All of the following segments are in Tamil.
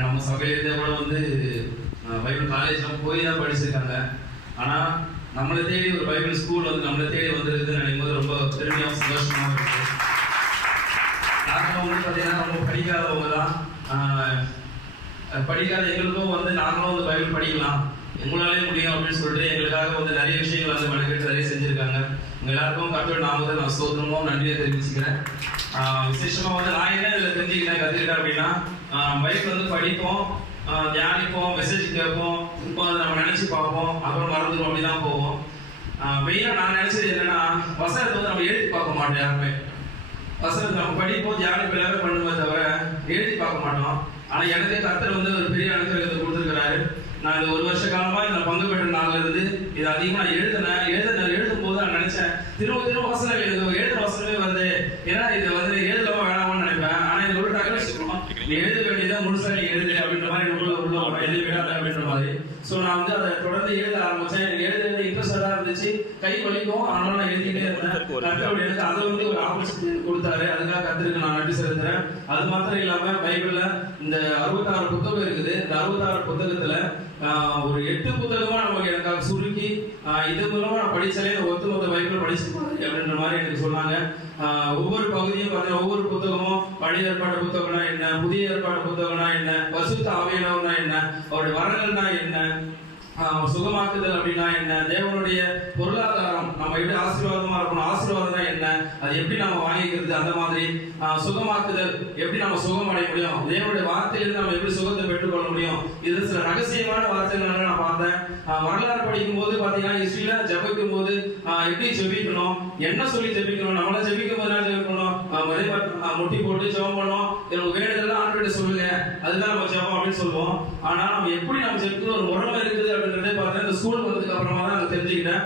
ஏன்னா நம்ம சபையிலேருந்தே கூட வந்து பைபிள் காலேஜ்லாம் போய் தான் படிச்சிருக்காங்க. ஆனால் நம்மளை தேடி ஒரு பைபிள் ஸ்கூல் வந்து நம்மளை தேடி வந்துருக்குதுன்னு நினைக்கும் போது ரொம்ப பெருமையாகவும் சந்தோஷமாகவும் இருக்குது. நாங்களும் வந்து பார்த்தீங்கன்னா ரொம்ப படிக்காதவங்க தான். படிக்காத எங்களுக்கும் வந்து நாங்களும் வந்து பைபிள் படிக்கலாம், எங்களாலே முடியும் அப்படின்னு சொல்லிட்டு எங்களுக்காக வந்து நிறைய விஷயங்கள் வந்து மெனக்கெட்டு நிறைய செஞ்சுருக்காங்க. உங்கள் எல்லாருக்கும் கர்த்தருடைய நாமத்தில் நான் ஸ்தோத்திரமும் நன்றியை தெரிவிச்சுக்கிறேன். விசேஷமாக வந்து நான் என்ன இதில் தெரிஞ்சுக்கிட்டேன் கற்றுக்கிட்டேன் அப்படின்னா, பைபிள் வந்து படிப்போம், தியானிப்போம், மெசேஜ் கேட்போம், இப்போ அதை நம்ம நினச்சி பார்ப்போம், அப்புறம் மறந்துடும் அப்படி தான் போவோம். மெயினாக நான் நினச்சது என்னென்னா, வசனத்தை வந்து நம்ம எழுதி பார்க்க மாட்டோம். யாருமே வசனத்தை நம்ம படிப்போம், தியானிப்போம், எல்லாமே பண்ணுவோமே தவிர எழுதி பார்க்க மாட்டோம். ஆனால் எனக்கு கர்த்தர் வந்து ஒரு பெரிய அனுகிரகத்தை கொடுத்துருக்கிறாரு. நான் இந்த ஒரு வருஷ காலமாக இந்த பங்கு பெற்ற நாளில் இருந்து இது அதிகமாக நான் எழுதும் போது நான் நினைச்சேன், திரும்ப வசனம் எழுதுற வசனமே வருது, ஏன்னா இது வந்து எழுதலாமா வேணாமான்னு நினைப்பேன். ஆனால் இது ஒரு டக்குனு வச்சுக்கணும், நீ எழுத வேண்டியதான் முழுசா நீ எழுது அப்படின்ற மாதிரி உள்ள எழுத விடாது அப்படின்ற மாதிரி. ஸோ நான் வந்து அதை தொடர்ந்து எழுத ஆரம்பிச்சேன். எனக்கு எழுதுறது இன்ட்ரெஸ்டாக இருந்துச்சு, கை வலிக்கும், ஆனாலும் நான் எழுதிக்கிட்டே இருந்தேன். கர்த்தர் எனக்கு அதை வந்து ஒரு ஆப்பர்ச்சுனிட்டி கொடுத்தாரு, அதுக்காக கர்த்தருக்கு நான் நன்றி செலுத்துறேன். அது மாத்திரம் இல்லாம பைபிள்ல இந்த 66 புத்தகம் இருக்குது. இந்த 66 புத்தகத்துல ஒரு 8 புத்தகமா நமக்கு எனக்காக சுருக்கி இது மூலமா நான் படிச்சாலே ஒட்டுமொத்த பைபிள் படிச்சிருப்பாங்க அப்படின்ற மாதிரி எனக்கு சொன்னாங்க. ஒவ்வொரு பகுதியும் பார்த்தீங்கன்னா ஒவ்வொரு புத்தகமும் பழைய ஏற்பாடு புத்தகம்னா என்ன, புதிய ஏற்பாடு புத்தகம்னா என்ன, பரிசுத்த ஆவியானவர்னா என்ன, அவருடைய வரங்கள்னா என்ன, சுகமாக்குதல் அப்படின்னா என்ன, தேவனுடைய பொருளாதாரம் நம்ம எப்படி ஆசீர்வாதமா இருக்கணும், ஆசீர்வாதம் என்ன, அது எப்படி நம்ம வாங்கிக்கிறது, அந்த மாதிரி சுகமாக்குதல் எப்படி நம்ம சுகம் அடைய முடியும், தேவனுடைய வார்த்தையிலிருந்து நம்ம எப்படி சுகத்தை பெற்றுக்கொள்ள முடியும், இது சில ரகசியமான வார்த்தைகள் நான் பார்த்தேன். வரலாறு படிக்கும் போது பாத்தீங்கன்னா ஹிஸ்டரியில ஜெபிக்கும் போது எப்படி ஜெபிக்கணும், என்ன சொல்லி ஜெபிக்கணும், நம்மளாம் ஜெபிக்கும் போது ஜெபிக்கணும், முட்டி போட்டு ஜெபம் பண்ணோம், வேண்டுதெல்லாம் ஆண்டு சொல்லுங்க, அதுதான் நம்ம ஜெபம் அப்படின்னு சொல்லுவோம். ஆனா நம்ம எப்படி நம்ம ஜெபிக்கணும் ஒரு முறை இருக்குது அப்படின்றதே பார்த்தேன். இந்த ஸ்கூல் வந்ததுக்கு அப்புறமா தான் நான் தெரிஞ்சுக்கிட்டேன்.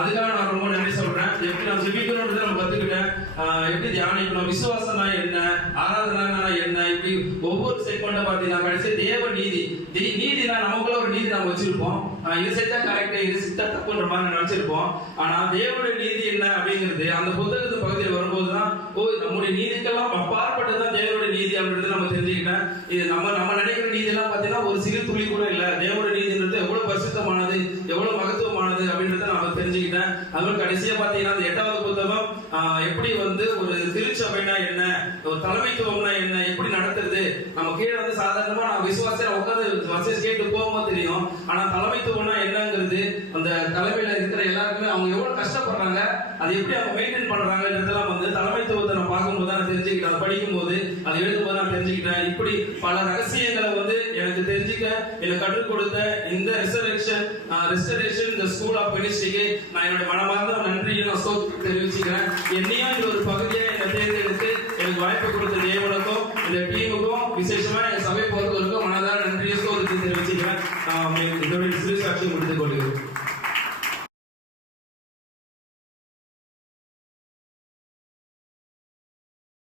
அதுக்காக நான் ரொம்ப நன்றி சொல்றேன். எப்படி நம்ம ஜெபிக்கணும்ன்றதை நம்ம கத்துக்கிட்டேன், எப்படி தியானிக்கணும், விசுவாசம்னா என்ன, ஆராதனா என்ன, இப்படி ஒவ்வொரு செக்மெண்ட்டை பார்த்தீங்கன்னா கடைசி தேவ நீதி நீதினா நமக்குள்ள ஒரு நீதி நம்ம வச்சிருப்போம், இது செஞ்சா கரெக்ட், இது செஞ்சா தப்புன்ற மாதிரி நினைச்சிருப்போம். ஆனா தேவனுடைய நீதி என்ன அப்படிங்கிறது அந்த புத்தகத்து பகுதியில் வரும்போதுதான் நம்முடைய நீதிக்கெல்லாம் அப்பாற்பட்டதுதான் தேவனுடைய நீதி அப்படின்றது நம்ம தெரிஞ்சுக்கிட்டேன். இது நம்ம நினைக்கிற நீதி எல்லாம் பார்த்தீங்கன்னா ஒரு சிறு துளி கூட இல்லை. தேவனுடைய நீதின்றது எவ்வளவு பரிசுத்தமானது, எவ்வளவு மகத்துவமானது அப்படின்றத நம்ம தெரிஞ்சுக்கிட்டேன். அதுவும் கடைசியா பார்த்தீங்கன்னா அந்த 8வது புத்தகம் எப்படி வந்து ஒரு திருச்சபைனா என்ன, ஒரு தலைமைத்துவம்னா என்ன, எப்படி நடத்துறது, நம்ம கீழே வந்து சாதாரணமா நான் விசுவாசம் உட்காந்து வசதி கேட்டு போகும்போது தெரியும். ஆனா தலைமைத்துவம்னா என்னங்கிறது அந்த தலைமையில இருக்கிற எல்லாருக்குமே அவங்க எவ்வளவு கஷ்டப்படுறாங்க, அது எப்படி அவங்க மெயின்டைன் பண்றாங்கன்றதெல்லாம் வந்து தலைமைத்துவத்தை நான் பார்க்கும்போது நான் தெரிஞ்சுக்கிட்டேன். அதை படிக்கும் போது அதை எழுதும் போது நான் தெரிஞ்சுக்கிட்டேன். இப்படி பல ரகசியங்களை வந்து எனக்கு தெரிஞ்சுக்க எனக்கு கற்றுக் கொடுத்த இந்த ரெஸ்டரேஷன் இந்த ஸ்கூல் ஆஃப் மினிஸ்ட்ரிக்கு நான் என்னோட மனமார்ந்த நன்றியை நான் தெரிவிச்சுக்கிறேன். என்னையும் இந்த ஒரு பகுதியை என்னை தேர்ந்தெடுத்து எனக்கு வாய்ப்பு கொடுத்த தேவனுக்கும் இந்த டீமுக்கும் விசேஷமா எங்க சபை பொறுத்தவரைக்கும் மனதார நன்றியை தெரிவிச்சுக்கிறேன். இதோட சிறு சாட்சியை முடித்துக் கொள்கிறேன்.